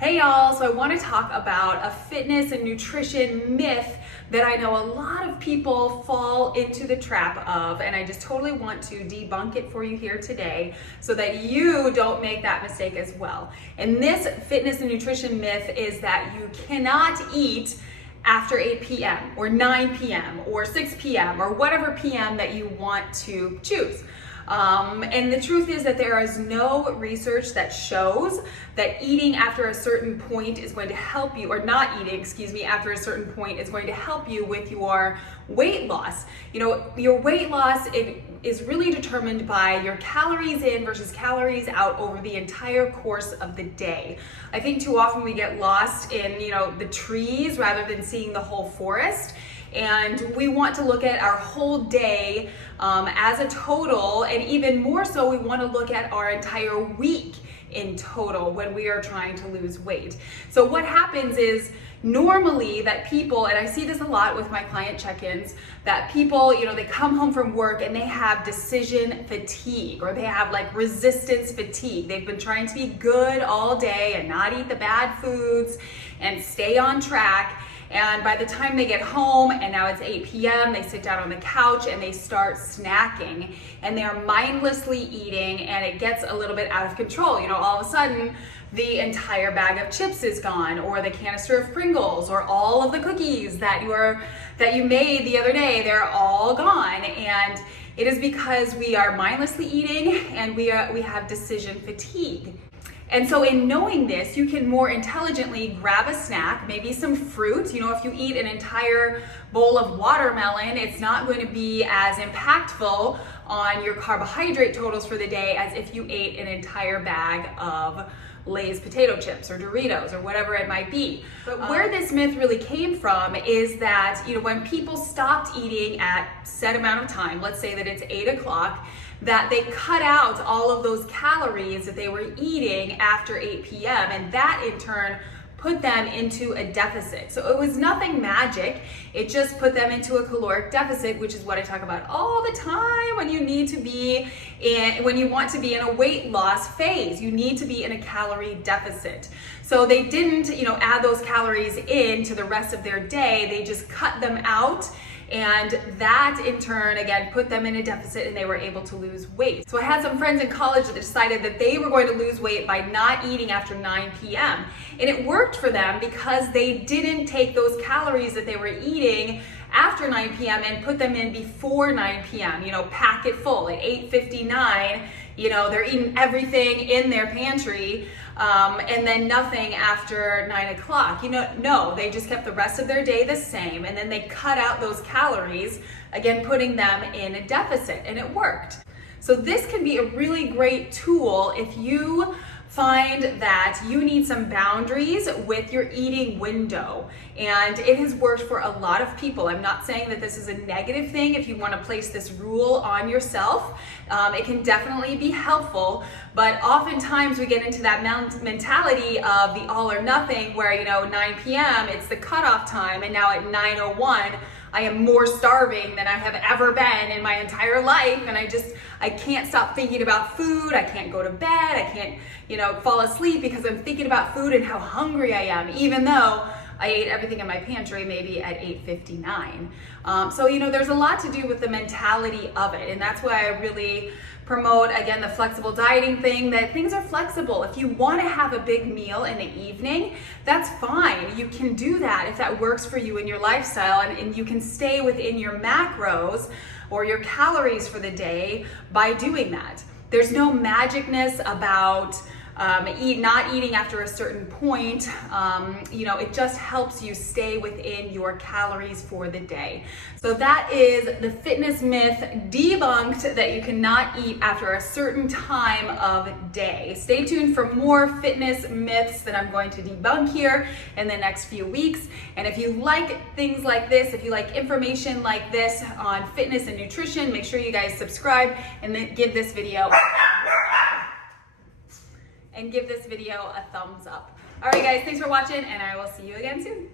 Hey y'all, so I want to talk about a fitness and nutrition myth that I know a lot of people fall into the trap of, and I just totally want to debunk it for you here today so that you don't make that mistake as well. And this fitness and nutrition myth is that you cannot eat after 8 p.m. or 9 p.m. or 6 p.m. or whatever p.m. that you want to choose. And the truth is that there is no research that shows that eating after a certain point is going to help you, or not eating, after a certain point is going to help you with your weight loss. You know, your weight loss, it is really determined by your calories in versus calories out over the entire course of the day. I think too often we get lost in, the trees rather than seeing the whole forest. And we want to look at our whole day as a total, and even more so, we want to look at our entire week in total when we are trying to lose weight. So what happens is normally that people, and I see this a lot with my client check-ins, that people, they come home from work and they have decision fatigue, or they have like resistance fatigue. They've been trying to be good all day and not eat the bad foods and stay on track. And by the time they get home, and now it's 8 p.m., they sit down on the couch and they start snacking, and they're mindlessly eating, and it gets a little bit out of control. All of a sudden, the entire bag of chips is gone, or the canister of Pringles, or all of the cookies that you made the other day, they're all gone. And it is because we are mindlessly eating and we have decision fatigue. And so in knowing this, you can more intelligently grab a snack, maybe some fruit. If you eat an entire bowl of watermelon, it's not going to be as impactful on your carbohydrate totals for the day as if you ate an entire bag of Lay's potato chips or Doritos or whatever it might be. But where this myth really came from is that, when people stopped eating at set amount of time, let's say that it's 8 o'clock, that they cut out all of those calories that they were eating after 8 p.m. and that in turn put them into a deficit. So it was nothing magic. It just put them into a caloric deficit, which is what I talk about all the time when you want to be in a weight loss phase. You need to be in a calorie deficit. So they didn't, add those calories in to the rest of their day. They just cut them out. And that in turn, again, put them in a deficit and they were able to lose weight. So I had some friends in college that decided that they were going to lose weight by not eating after 9 p.m. And it worked for them because they didn't take those calories that they were eating after 9 p.m. and put them in before 9 p.m., pack it full. At 8:59, they're eating everything in their pantry, and then nothing after 9 o'clock. No, they just kept the rest of their day the same, and then they cut out those calories, again, putting them in a deficit, and it worked. So this can be a really great tool if you find that you need some boundaries with your eating window. And it has worked for a lot of people. I'm not saying that this is a negative thing. If you want to place this rule on yourself, it can definitely be helpful. But oftentimes we get into that mentality of the all or nothing where, 9 p.m. it's the cutoff time, and now at 9:01, I am more starving than I have ever been in my entire life, and I can't stop thinking about food. I can't go to bed. I can't, fall asleep because I'm thinking about food and how hungry I am, even though I ate everything in my pantry maybe at 8:59. So, there's a lot to do with the mentality of it, and that's why I really promote, again, the flexible dieting thing, that things are flexible. If you want to have a big meal in the evening, that's fine. You can do that if that works for you in your lifestyle, and you can stay within your macros or your calories for the day by doing that. There's no magicness about not eating after a certain point. It just helps you stay within your calories for the day. So that is the fitness myth debunked, that you cannot eat after a certain time of day. Stay tuned for more fitness myths that I'm going to debunk here in the next few weeks. And if you like things like this, if you like information like this on fitness and nutrition, make sure you guys subscribe and then give this video a thumbs up. All right, guys, thanks for watching, and I will see you again soon.